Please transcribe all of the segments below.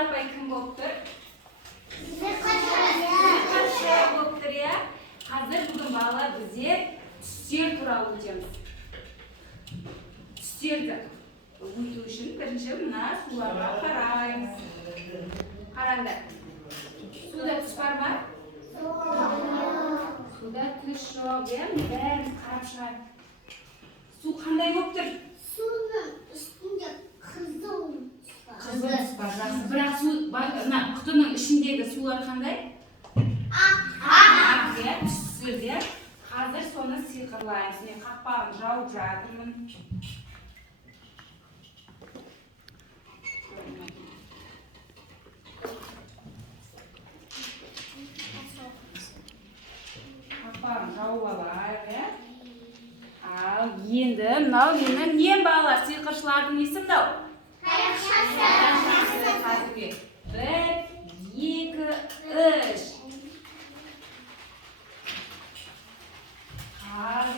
апай кім болып тұр? Жетекші болып тұр, иә? Қазір бүгін балалар біздер түстер туралы өтеміз. Түстерді өту үшін бірінші мына суларға қараймыз. Қараңдар. Суда түс бар ма? Суда түс жоқ, иә? Бәріміз қарап шығайық. Су қандай болып тұр? Судың үстінде қызыл түс бар, жақсы. Бірақ құтының ішіндегі сулар қандай? Ақ, иә, түссіз, иә? Қазір соны сиқырлаймыз. Мен қақпағын жауып жатырмын. Қақпағын жауып алайық, иә? Ал, енді мынау менің нем балалар? Сиқыршылардың несі мынау? Қазірге 1, 2, 3.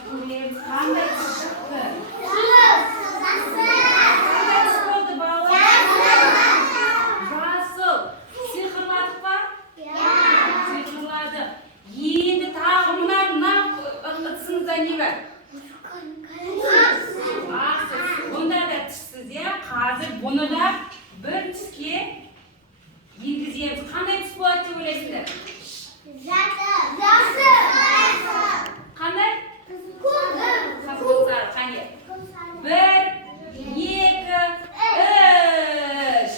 Көреміз, қандай түс шықты? Қандай түс болды балалар? Жасыл. Сиқырладық па? Сиқырладық. Енді тағы мына ыдысыңызда не бар? Ақсыз. Бұнда да түссіз, иә? Қазір бұны да бір түске енгіземіз. Қандай түс болады деп ойлайсыздар? Қандай? Қызғылтар, қане? 1, 2, 3.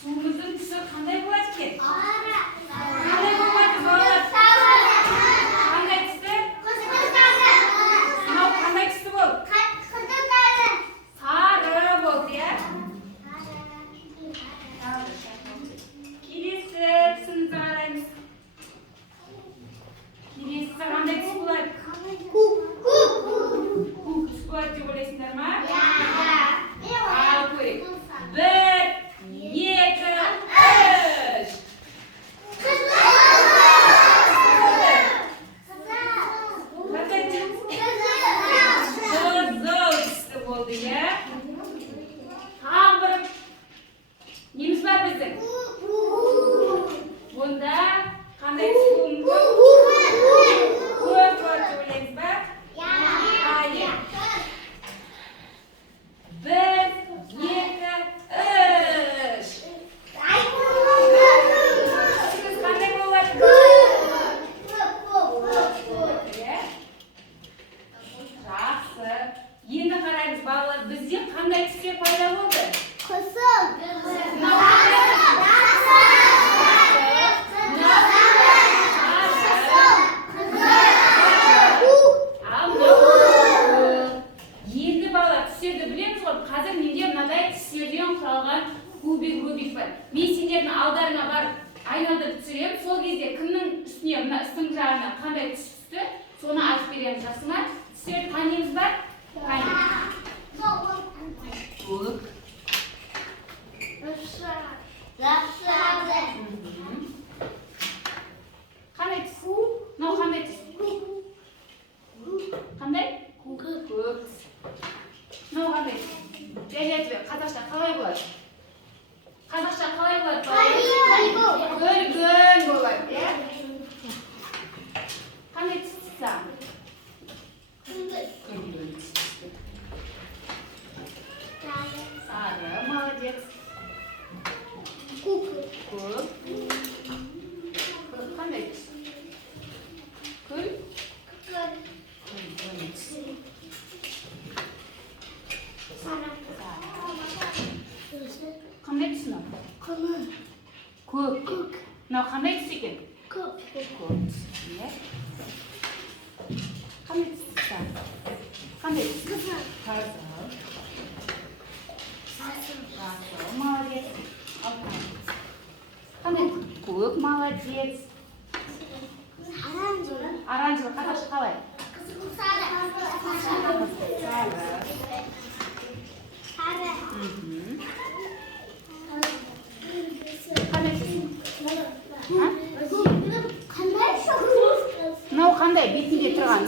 Суымыздың түсі қандай болады екен? Қандай болады балалар? Қандай түсті? Мынау қандай түсті болды? Сары болды, иә? Келесі түсімізді қараймыз. Келесі қандай түс болады? Көк түс болады деп ойлайсыңдар ма? Ал көрейік. 1, 2, 3. Қызыл түсті болды, иә? Тағы бір неміз бар біздің? Бұнда қандай түс болуы мүмкін? Көк болады деп ойлаймыз ба? Иә. 1, 2, 3. Түсіміз қандай болады? Жақсы. Енді қараймыз балалар, бізде қандай түстер пайда болды? Енді балалар түстерді білеміз ғой, қазір менде мынадай түстерден құралған кубик бар. Мен сендердің алдарына барып айналды түсіремін. Сол кезде кімнің үстіне, мына үстің жағына қандай түс түсті, соны айтып береміз, жақсы ма? Түстерді танымыз бар? Көк. Қандай түс? Мынау қандай түс? Қандай? Көк. Мынау қандай түс? Және айтып бер, қазақша қалай болады? Қазақша қалай болады? Көлгін болады, иә? Қандай түс түсті? Көлгін түс түсті. Сары, молодец. Көк. Қандай түс? Күл? Қандай түс мынау? Көк. Мынау қандай түс екен? Көк түс. Қандай түс? Қандай түс? Қызыл. Жасыл, молодец. Қандай көк, молодец. Оранжевый қазақша қалай? Сары. Мынау қандай бетінде тұрған?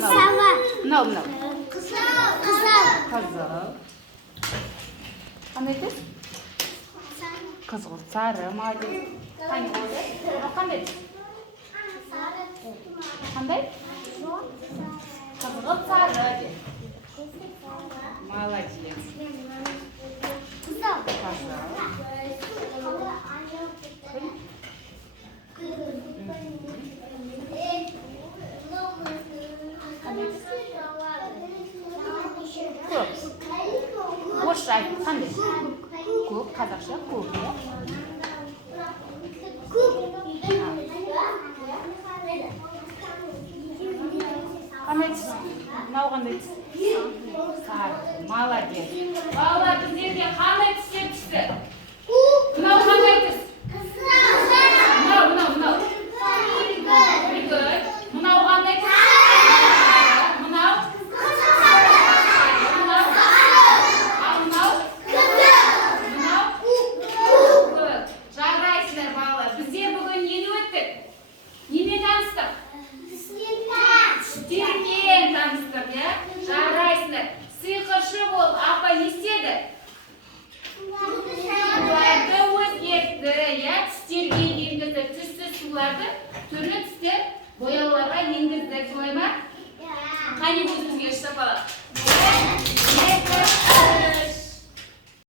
Мынау. Қызыл. Қандай түс? Қызғылт, сары, молодец. Қандай түс? Қандай? Қызғылт, сары де. Молодец. Орысша айт, қандай? Көк, қазақша көк, иә? Қандай түс? Мынау қандай түс? Сары. Молодец. Балалар, біздерге қандай түстер түсті? Мынау қандай түс? Мынау. Мынау қандай түс? Мынау? Жарайсыздар балалар. Біздер бүгін нені өттік? Немен таныстық? Түстермен таныстық, иә? Жарайсыздар. Сиқыршы болып, апа не істеді? Суларды өзгертті, иә? Түстерге енгізді. Түсті суларды түрлі түстер бояуларға енгізді. Солай ма? Қане